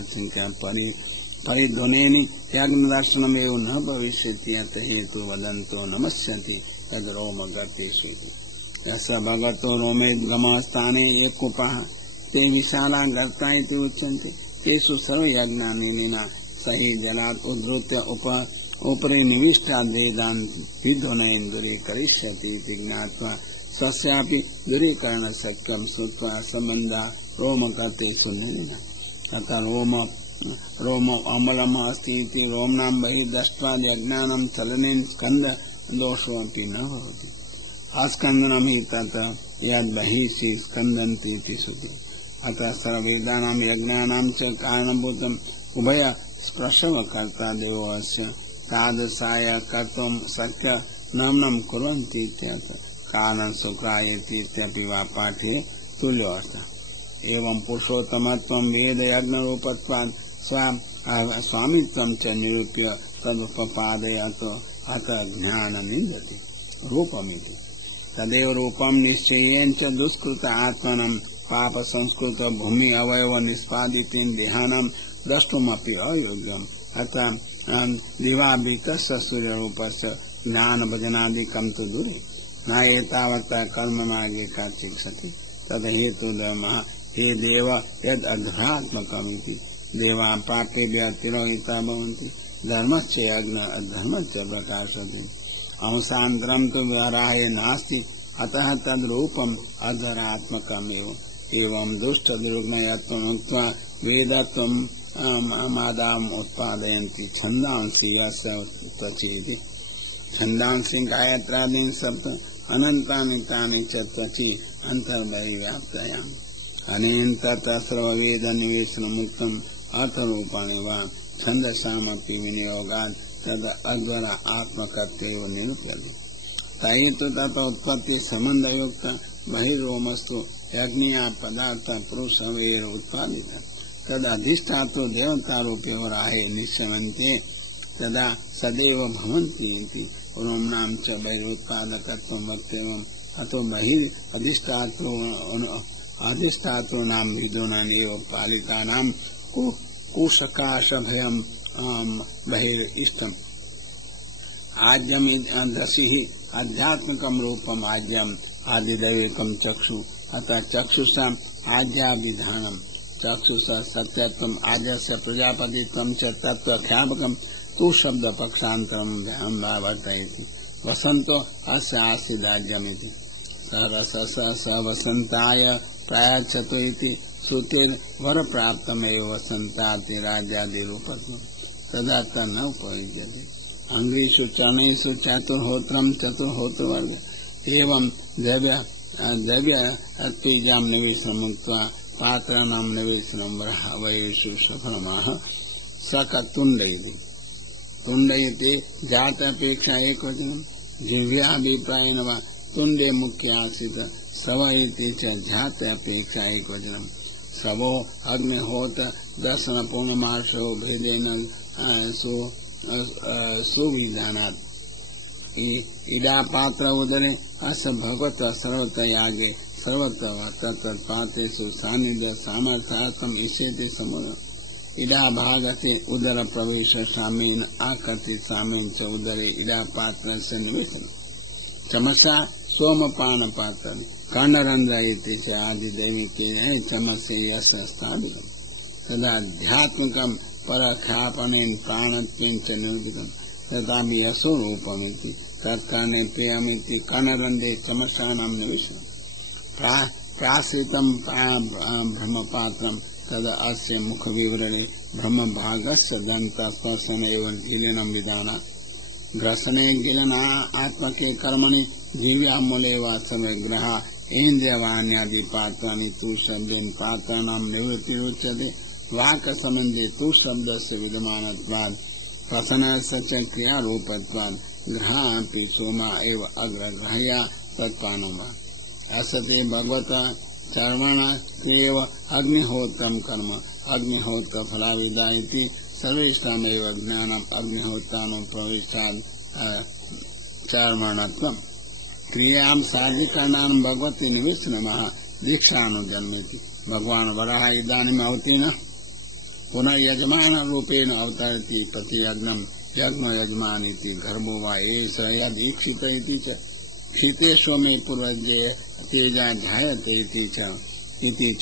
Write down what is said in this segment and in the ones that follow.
आचंक्य परिध्वनेनि यज्ञदर्शनमेव न भविष्यति अत हेतु वदन्तो नमस्यति तद रोमगतेषु यस्य भगवतो रोमेद्गमस्थाने एकोपः ते विशाला गर्ता इति उच्यन्ते तेषु सर्वयज्ञानिना सहि जलात् उद्धृत्य उपरि निविष्टाद् वेदान् विध्वनयन् दूरीकरिष्यति इति ज्ञात्वा स्वस्यापि दूरीकरणं शक्यं श्रुत्वा सम्बन्धा रोमगतेषु निर्णयः तथा रोम अमलम् अस्ति इति रोम्णां बहिः दृष्ट्वा यज्ञानां चलनेन स्कन्द दोषोऽपि न भवति अस्कन्दनं हि तत् यद् बहिः स्कन्दन्ति इति श्रुतिः अतः सर्ववेदानां यज्ञानां च कारणभूतम् उभय स्प्रशवकर्ता देवस्य तादृशाय कर्तुं शक्य नमनं कुर्वन्ति इत्यर्थः कारणं सुखायति इत्यपि वा पाठे तुल्योऽर्थः एवं पुरुषोत्तमत्वं वेद यज्ञरूपत्वात् स्वामित्वं च निरूप्य तदुपपादयत् अतः ज्ञानं निन्दति रूपमिति तदेव रूपं निश्चयेन च दुष्कृत आत्मनं पाप संस्कृत भूमि अवयव निष्पादितेन देहानां द्रष्टुमपि अयोग्यम् अतः दिवाभितस्य सूर्यरूपस्य ज्ञान भजनादिकं तु दूरे न एतावता कर्ममार्गे काचिक्षति तद हेतुधर्मः हे देव यद् अध्यात्मकमिति देवा पापेभ्यः तिरोहिता भवन्ति धर्मश्च यज्ञ अधर्मश्च प्रकाशते अंशान्तरं तु व्यवहारे नास्ति अतः तद्रूपम् अधरात्मकमेव एवं दुष्टदुर्ग्नयत्वम् उक्त्वा वेदत्वं मादाम् उत्पादयन्ति छन्दांसि यस्य त्वचेति छन्दांसि गायत्रादीनि सप्त अनन्तानि तानि च त्वचि अन्तर्बहिर्व्याप्तायाम् अनेन तत्सर्ववेदनिवेशनमुक्तम् अर्थरूपाणि वा छन्दसामपि विनियोगात् तद् अद्वर आत्मकत्वेव निरूप्यते तैतु तत् उत्पत्ति सम्बन्धयुक्त बहिर्रोमस्तु यज्ञीय पदार्थ पुरुषवेर उत्पादित तद अधिष्ठातु देवतारूपे वराहे निश्चयन्ते तदा सदैव भवन्ति इति रोम्णां च बहिरुत्पादकत्वं वक्तव्यम् अतो अधिष्ठातॄणां विदूनानेव पालितानां कुशकाशभयं बहिरिष्टम् आज्यमिदृशिः आध्यात्मिकं रूपम् आज्यम् आदिदैविकं चक्षु अतः चक्षुषाम् आज्याभिधानम् चक्षुषा सत्यत्वम् आज्यस्य प्रजापतित्वं च तत्त्वख्यापकं तु शब्दपक्षान्तरं वर्तयति वसन्तो अस्य आसीदाज्यमिति स वसन्ताय प्रायच्छतु इति श्रुतिर्वरप्राप्तमेव वसन्ताति राज्यादिरूपत्वम् तदा न उपयुज्यते अङ्गीषु चरणेषु चतुर्होत्रवर्ग एवं द्रव्यत्पीजां निवेशनमुक्त्वा पात्राणां निवेशनं वयेषु सफलमाः सकतुण्डयति तुण्डयति जातापेक्षा एकवचनं जिह्वाभिप्रायेण वा तुण्डे मुख्य आसीत् सव इति च जातापेक्षा एकवचनं सवो अग्निहोत्र दर्शनपूर्णमासो भेदेन सुविधानात् इडा पात्र उदरे अस्य भगवत सर्वत्र यागे सर्वत्र तत्पात्रेषु सान्निध्य सामर्थ्यार्थम् इष्यते समूलम् इडा भागते उदर प्रवेश सामेन आकर्ति सामेन च उदरे इडा पात्रस्य निवेशनम् चमसा सोमपान पात्र कर्णरन्ध्र इति च आदिदैविके चमसे यस्य स्थापितम् तदाध्यात्मिकं परख्यापनेन प्राणत्वेन च निरूपितम् तथापि यशो रूपमिति तत्कर्णे प्रियमिति कर्णरन्ध्रे चमसानां निवेशनम् प्राश्रितं ब्रह्मपात्रं तद अस्य मुखविवरणे ब्रह्मभागस्य दन्तस्पर्शन एवं गिलनं विधानात् ग्रसने गिलना आत्मके कर्मणि जीव्यामूले वास्तवे ग्रह इन्द्रियवाण्यादि पात्राणि तु शब्देन पात्राणां निवृत्तिरुच्यते वाक्सम्बन्धे तु शब्दस्य विद्यमानत्वात् प्रसन्नस्य च क्रियारूपत्वात् ग्रहापि सोमा एव अग्रग्रह्या तत्पानो वा असते भगवता चर्मण एव अग्निहोत्रं कर्म अग्निहोत्र फलाविदा इति सर्वेषामेव ज्ञानम् अग्निहोत्रानुप्रविष्टात् चर्मणत्वम् क्रियां साधिकरणां भगवती निवेशनमः दीक्षानुजन्मेति भगवान् वराह इदानीम् अवतीर्णः पुनर्यजमान रूपेण अवतरति प्रतियज्ञम यज्ञ यजमान इति गर्भो वा एष यदीक्षित इति च क्षितेषु मे पूर्वजे तेजा ध्यायते इति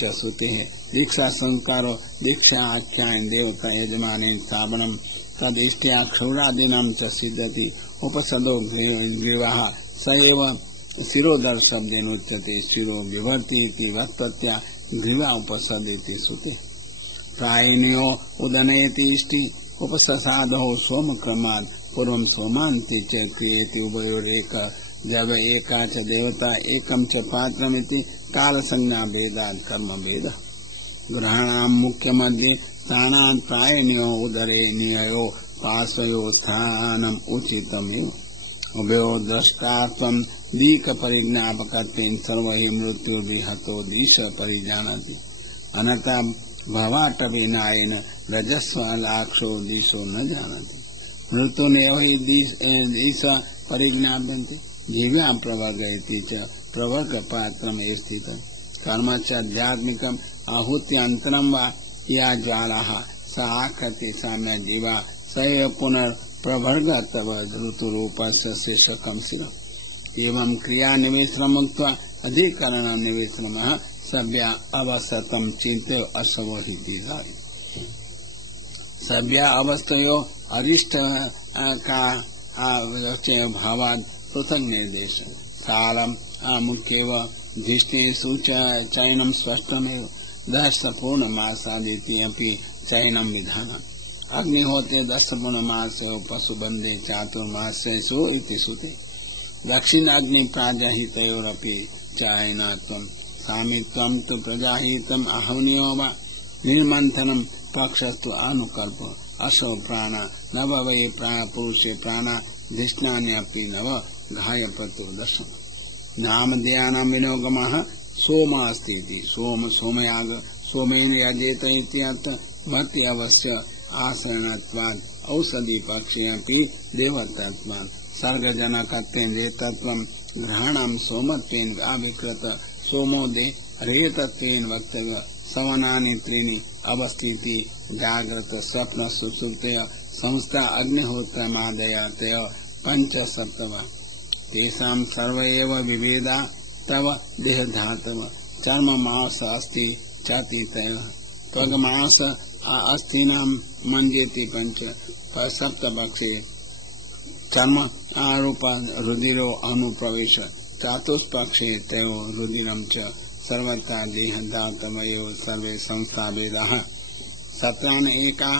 च श्रुतेः दीक्षा संस्कारो दीक्षा आख्यान देवता यजमाने स्थापनम तदिष्ट्या क्षौरादीनां च सिद्धति उपसदो ग्रीवाः स एव शिरोदर शब्देन उच्यते शिरो विभर्ति इति वत्तत्या ग्रीवा उपसदेति श्रुते प्रायिण्यो उदनयति इष्टि उपससादो सोमक्रमात् पूर्वं सोमान्ति च क्रियेति उभयोरेक जब एका च देवता एकं च पात्रमिति कालसंज्ञा भेदात् कर्म भेदः ग्रहाणां मुख्यमध्ये स्थानात् प्रायिण्यो उदरे निययो पार्श्वयो स्थानम् उचितमेव उभयो द्रष्टात्वं दीक परिज्ञापकत्वेन सर्वहि मृत्यु विहतो दिश परिजानति अनता भवाटविनायन रजस्व लाक्षो दिशो न जानति मृत्यु ने दिश परिज्ञापन्ति जीव्या प्रवर्गयति च प्रवर्ग पात्रम स्थित कर्म च आध्यात्मिकम आहुत्यंतरम वा या ज्वालाः स आखति साम्य जीवा स एव पुनर्प्रवर्ग तव ऋतुरूपस्य शेषकं शिरम् एवं क्रिया निवेशनम् उक्त्वा अधिकरण निवेशनमः सभ्या अवसतम चिंत्य असवो हि दीर्घायि सभ्या अवस्थयो अरिष्ट का भावात् पृथक निर्देश कालम मुख्यव धिष्ठेषु चयनम स्पष्टमेव दश पूर्णमासादिति अपि चयनम विधानम् अग्निहोत्रे 10 पूर्णमासे पशुबन्धे चातुर्मासेषु इति श्रुते दक्षिण अग्नि प्राजहितयोरपि चयनात्वं सामित्वं तु प्रजाहितम् आहवनीयो वा निर्मन्थनं पक्षस्तु अनुकल्प असौ प्राण नव वै पुरुषे प्राण धिष्णान्यपि नव घाय प्रत्युदर्शन नामधेयानां विनियोगमः सोम अस्ति इति सोमयाग सोमेन यजेत इत्यर्थ भक्ति अवश्य आसरणत्वात् औषधि पक्षे अपि देवतत्वात् सर्गजनकत्वेन रेतत्वं ग्रहाणां सोमत्वेन अभिकृत सोमोदे रेतत्वेन वक्तव्य सवनानि त्रीणि अवस्थिति जागृत स्वप्न सुसुप्तय संस्था अग्निहोत्रमादय तय पंच सप्तवा तेषां सर्व एव विभेदा तव देहधातव चर्म मांस अस्ति चाति तय त्वग मांस अस्थिनां मञ्जेति पंच सप्तपक्षे चर्म आरूप रुधिरो अनुप्रवेश चतुष्पक्षे तयो रुधिरं च सर्वथा देहधातवयो सर्वे संस्था भेदाः सत्राणि एका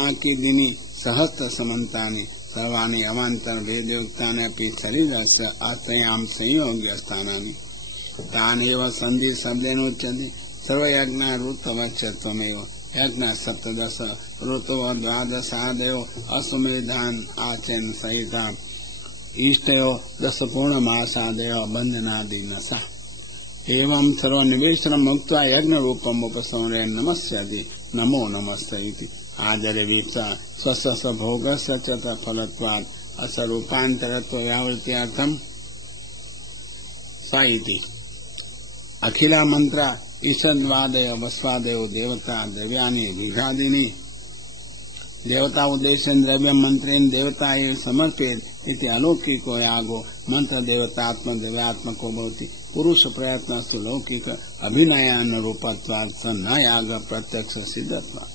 आकी दिनि सहस्र समन्तानि सर्वाणि अवान्तर भेदयुक्तानि अपि शरीरस्य आश्रयां संयोग्य स्थानानि तानेव सन्धि शब्देन उच्यते सर्वयज्ञ ऋतवच्चत्वमेव यज्ञ 17 ऋतव 12 अश्वमेधान् आचरण सहिता इष्टयो 10 पूर्णमासादयो बन्धनादिनसा एवं सर्वनिवेशनम् उक्त्वा यज्ञ रूपम् उपसंहर्य नमस्यति नमो नमस्ते इति आदरे वीप्सा स्वस्य भोगस्य च फलत्वात् असरूपान्तरत्व व्यावृत्त्यर्थम् सा इति अखिला मंत्रा ईषद्वादय वस्वादयो देवता द्रव्यानि विघ्रादिनी देवता उद्देश्य द्रव्य मंत्रेण देवता एव समर्पित इति अलौकिको यागो मंत्र देवतात्म द्रव्यात्मको भवति पुरुष प्रयत्नस्तु लौकिक अभिनयानुरूपत्वात् स न याग प्रत्यक्ष सिद्धत्वात्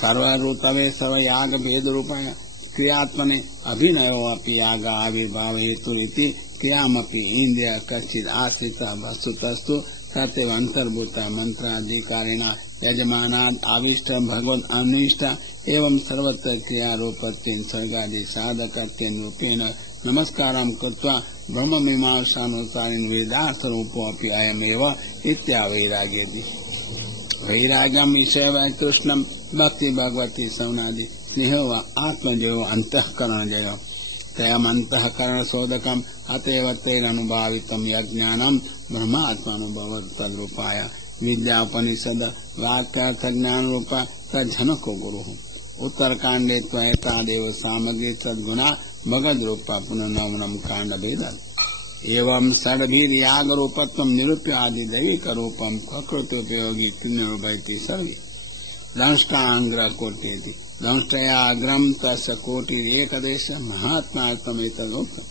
सर्वऋतवे सर्वयाग भेद रूपाय क्रियात्मने अभिनयो अपि याग आविर्भाव हेतु इति क्रियामपि इंद्रिय कश्चित् आश्रित वस्तुतस्तु तथैव अंतर्भूत मंत्राधिकारिणा यजमानात् आविष्ट भगवद अनिष्ट एवं सर्वत्र क्रियारूपत्वेन सर्गादि साधकत्वेन रूपेण नमस्कारं कृत्वा ब्रह्म मीमांसानुसारेण वेदार्थ रूपो अपि अयमेव इत्यावैराग्यति वैराग्यम ईशय वैतृष्णम भक्ति भगवती सवनादि स्नेह व आत्मजयो अंतःकरण जयो तयम अंतःकरण शोधकम अतएव तैरनुभावितम यज्ञानम ब्रह्मात्मानुभव तद्रूपाय विद्यापनिषद वाक्यार्थ ज्ञान रूपा तज्जनको गुरु उत्तरकांडे त्वयतादेव सामग्री तद्गुणा भगद रूपा पुनः नवनम कांड भेद एवं षड्भीर याग रूपत्वम निरूप्य आदि दैविक रूपम प्रकृति उपयोगी निर्भयति सर्वे दंष्टांग्र कोटेति दंष्टया अग्रम तस्य कोटिरेकदेश महात्मार्थमेतदुक्तम्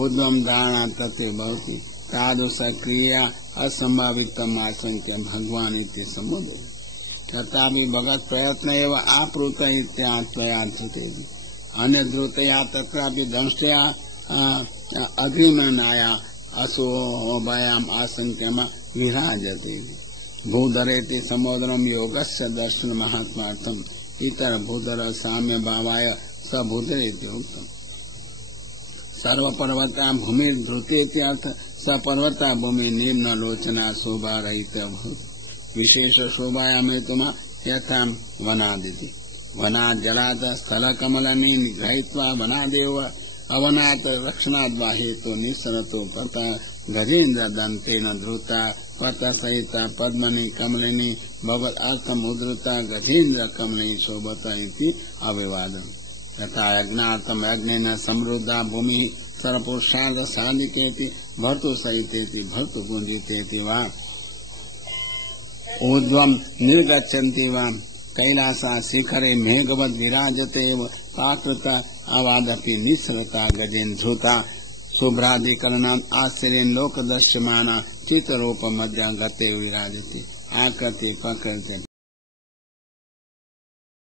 ऊर्ध्वं धारणा तत्र भवति तादृश क्रिया असंभावितम् आशंक्य भगवान् इति समुदो तथापि भगवत् प्रयत्न एव आपृत इत्यात्वया धृतेति अन्य धृतया तत्रापि दंष्टया अग्रिमनाया असोभयाम् आशंक्यम विराजते भूधरेति समुद्रम योगस्य दर्शन महात्मार्थम इतर भूधर साम्य भावाय स भूधरेति उक्तम् सर्वपर्वता भूमि धृतेति अर्थ स पर्वता भूमि निम्न लोचना शोभा रहित विशेष शोभायाम हेतुमा यथा वनादिति वनात् जलात् स्थलकमलनि गृहीत्वा वनादेव अवनात् रक्षणाद् वा हेतु निस्सरतो पत गजेन्द्र दन्तेन धृता पत सहिता पद्मनि कमलिनी भवत् अर्थम् उद्धृता गजेन्द्र कमलिनी शोभत इति अभिवादम् तथा यज्ञार्थम् यज्ञेन समृद्धा भूमिः सर्वपुरुषार्थ साधिकेति भर्तु सहितेति भर्तु गुंजितेति वा ऊर्ध्वं निर्गच्छन्ति वा कैलासा शिखरे मेघवत् विराजते एव प्राकृत अवादपि निःसरता गजेन्द्रुता शुभ्राधिकरणात् आश्चर्येन लोकदर्श्यमाना चित्तरूप मध्य गते विराजति आकृति प्रकृति